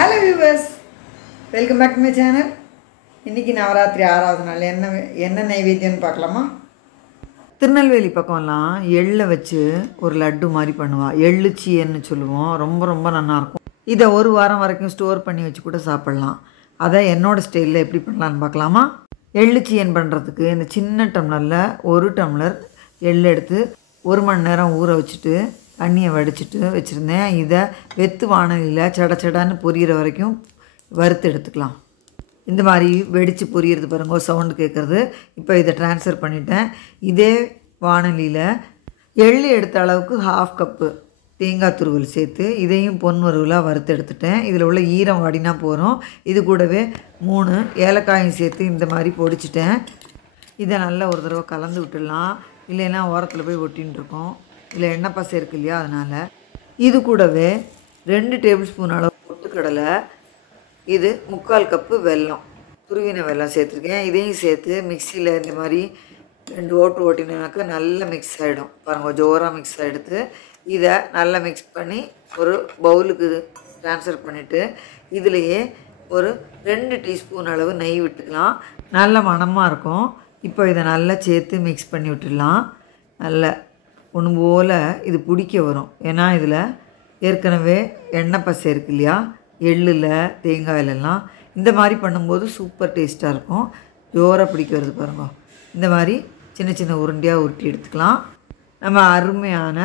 Hello viewers, welcome back to my channel. இன்னைக்கு நவராத்திரி 6வது நாள் என்ன நைவேத்தியம்னு பார்க்கலாமா? திருநெல்வேலி பக்கம்லாம் எள்ளை வச்சு ஒரு லட்டு மாதிரி பண்ணுவா. எள்ளு சீயன்னு சொல்லுவோம். ரொம்ப நல்லா இருக்கும். இதை ஒரு வாரம் வரைக்கும் ஸ்டோர் பண்ணி வச்சு கூட சாப்பிடலாம். அதை என்னோட ஸ்டைலில் எப்படி பண்ணலான்னு பார்க்கலாமா? எள்ளு சீயன் பண்ணுறதுக்கு இந்த சின்ன டம்ளரில் 1 டம்ளர் எள்ளு எடுத்து 1 மணி நேரம் ஊற வச்சுட்டு தண்ணியை வடிச்சிட்டு வச்சுருந்தேன். இதை வெத்து வானலியில் சடச்சடான்னு பொரியிற வரைக்கும் வறுத்து எடுத்துக்கலாம். இந்த மாதிரி வெடித்து பொரியிறது பாருங்க, சவுண்டு கேட்குறது. இப்போ இதை ட்ரான்ஸ்ஃபர் பண்ணிட்டேன். இதே வானலியில் எள்ளு எடுத்த அளவுக்கு 1/2 கப்பு தேங்காய் துருவல் சேர்த்து இதையும் பொன் வறுவலாக வறுத்து எடுத்துட்டேன். இதில் உள்ள ஈரம் வாடினா போகிறோம். இது கூடவே 3 ஏலக்காயும் சேர்த்து இந்த மாதிரி பொடிச்சிட்டேன். இதை நல்லா ஒரு தடவை கலந்து விட்டுடலாம், இல்லைன்னா ஓரத்தில் போய் ஒட்டின்னு இருக்கோம். இதில் எண்ணெய் பசை இருக்கு இல்லையா, அதனால். இது கூடவே 2 டேபிள் ஸ்பூன் அளவு பொட்டுக்கடலை, இது 3/4 கப்பு வெல்லம், துருவின வெல்லம் சேர்த்துருக்கேன். இதையும் சேர்த்து மிக்சியில் இந்த மாதிரி 2 ஓட்டு ஓட்டினாக்கா நல்லா மிக்ஸ் ஆகிடும் பாருங்கள். ஜோராக மிக்ஸ் ஆகிடுது. இதை நல்லா மிக்ஸ் பண்ணி ஒரு பவுலுக்கு ட்ரான்ஸ்ஃபர் பண்ணிவிட்டு இதிலையே ஒரு 2 டீஸ்பூன் அளவு நெய் விட்டுக்கலாம். நல்ல மணமாக இருக்கும். இப்போ இதை நல்லா சேர்த்து மிக்ஸ் பண்ணி விட்டுடலாம். நல்லா ஒன்று போல் இது பிடிக்க வரும். ஏன்னா இதில் ஏற்கனவே எண்ணெய் பசை இருக்கு இல்லையா, எள்ளில் தேங்காயிலெல்லாம். இந்த மாதிரி பண்ணும்போது சூப்பர் டேஸ்ட்டாக இருக்கும். ஜோராக பிடிக்கிறது பாருங்க. இந்த மாதிரி சின்ன உருண்டையாக உருட்டி எடுத்துக்கலாம். நம்ம அருமையான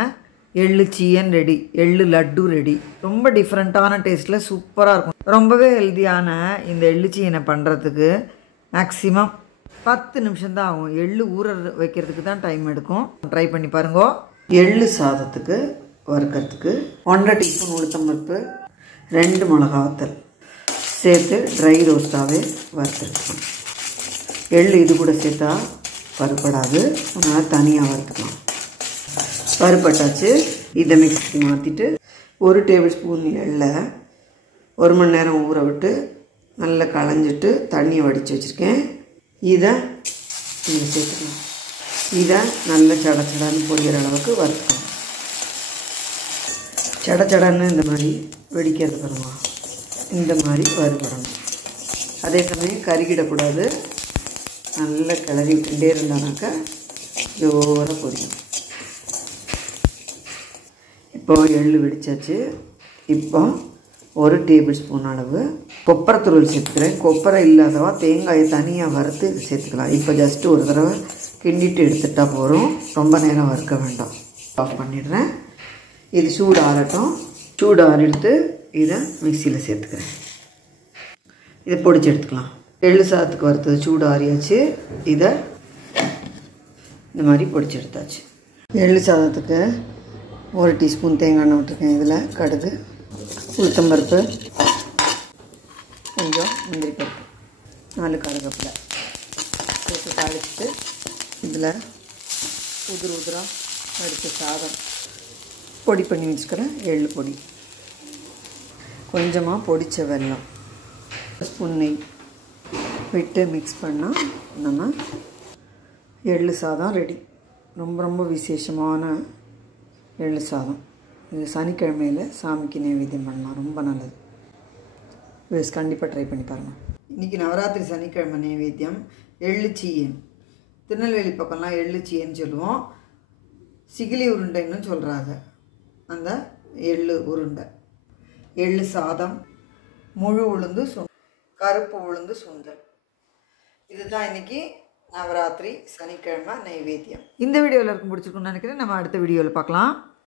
எள்ளு சீயன் ரெடி, எள்ளு லட்டு ரெடி. ரொம்ப டிஃப்ரெண்ட்டான டேஸ்ட்டில் சூப்பராக இருக்கும். ரொம்பவே ஹெல்த்தியான இந்த எள்ளு சீயனை பண்ணுறதுக்கு மேக்ஸிமம் 10 நிமிஷம் தான் ஆகும். எள்ளு ஊற வைக்கிறதுக்கு தான் டைம் எடுக்கும். ட்ரை பண்ணி பாருங்க. எள்ளு சாதத்துக்கு வறுக்கிறதுக்கு 1.5 டீஸ்பூன் உளுத்தம்பருப்பு, 2 மிளகாத்தல் சேர்த்து ட்ரை ரோஸ்ட்டாகவே வறுத்துருக்கணும். எள்ளு இது கூட சேர்த்தா வறுப்படாது, அதனால் தனியாக வறுத்துக்கலாம். வறுப்பட்டாச்சு. இதை மிக்ஸி மாற்றிட்டு 1 டேபிள் ஸ்பூன் எள்ளை 1 மணி நேரம் ஊற விட்டு நல்லா களைஞ்சிட்டு தண்ணியை வடித்து வச்சுருக்கேன். இதை இங்கே சேர்த்துக்கலாம். இதை நல்ல சடச்சடான்னு பொரியிற அளவுக்கு வறுத்துக்கணும். சடச்சடான்னு இந்த மாதிரி வெடிக்கிறது பாருங்க, இந்த மாதிரி வறுபடணும். அதே சமயம் கருகிடக்கூடாது. நல்லா கிளறி விட்டுட்டே இருந்தானாக்கா ஜோராக பொரியும். இப்போது எள்ளு வெடித்தாச்சு. இப்போ 1 டேபிள் ஸ்பூன் அளவு கொப்பரை துருவல் சேர்த்துக்கிறேன். கொப்பரை இல்லாதவா தேங்காயை தனியாக வறுத்து இது சேர்த்துக்கலாம். இப்போ ஜஸ்ட்டு ஒரு தடவை கிண்டிட்டு எடுத்துட்டால் போகிறோம். ரொம்ப நேரம் வறுக்க வேண்டாம். ஆஃப் பண்ணிடுறேன். இது சூடு ஆறட்டும். சூடு ஆறிடுத்து இதை மிக்சியில் சேர்த்துக்கிறேன். இதை பொடிச்சு எடுத்துக்கலாம். எள்ளு சாதத்துக்கு வறுத்தது சூடு ஆறியாச்சு. இதை இந்த மாதிரி பொடிச்சு எடுத்தாச்சு. எள்ளு சாதத்துக்கு 1 டீஸ்பூன் தேங்காய் எண்ணெய் விட்டுருக்கேன். இதில் கடுகு, உளுத்தம்பருப்பு, கொஞ்சம் முந்திரி பருப்பு, 4 கருவேப்பிலை சேர்த்து தாளிச்சுட்டு இதில் உதிராக வடித்த சாதம், பொடி பண்ணி வச்சுக்கிறேன் எள்ளு பொடி, கொஞ்சமாக பொடித்த வெல்லம், 1 ஸ்பூன் நெய் விட்டு மிக்ஸ் பண்ணால் நம்ம எள்ளு சாதம் ரெடி. ரொம்ப விசேஷமான எள்ளு சாதம். இது சனிக்கிழமையில் சாமிக்கு நைவேத்தியம் பண்ணலாம். ரொம்ப நல்லது. கண்டிப்பாக ட்ரை பண்ணி பாருங்கள். இன்றைக்கி நவராத்திரி சனிக்கிழமை நைவேத்தியம் எள்ளு சீயன். திருநெல்வேலி பக்கம்லாம் எள்ளு சீயன்னு சொல்லுவோம். சிகிலி உருண்டைன்னு சொல்கிறாங்க. அந்த எள்ளு உருண்டை, எள்ளு சாதம், முழு உளுந்து கருப்பு உளுந்து சுண்டல். இதுதான் இன்றைக்கி நவராத்திரி சனிக்கிழமை நைவேத்தியம். இந்த வீடியோவில் இருக்கும் பிடிச்சிருக்குன்னு நினைக்கிறேன். நம்ம அடுத்த வீடியோவில் பார்க்கலாம்.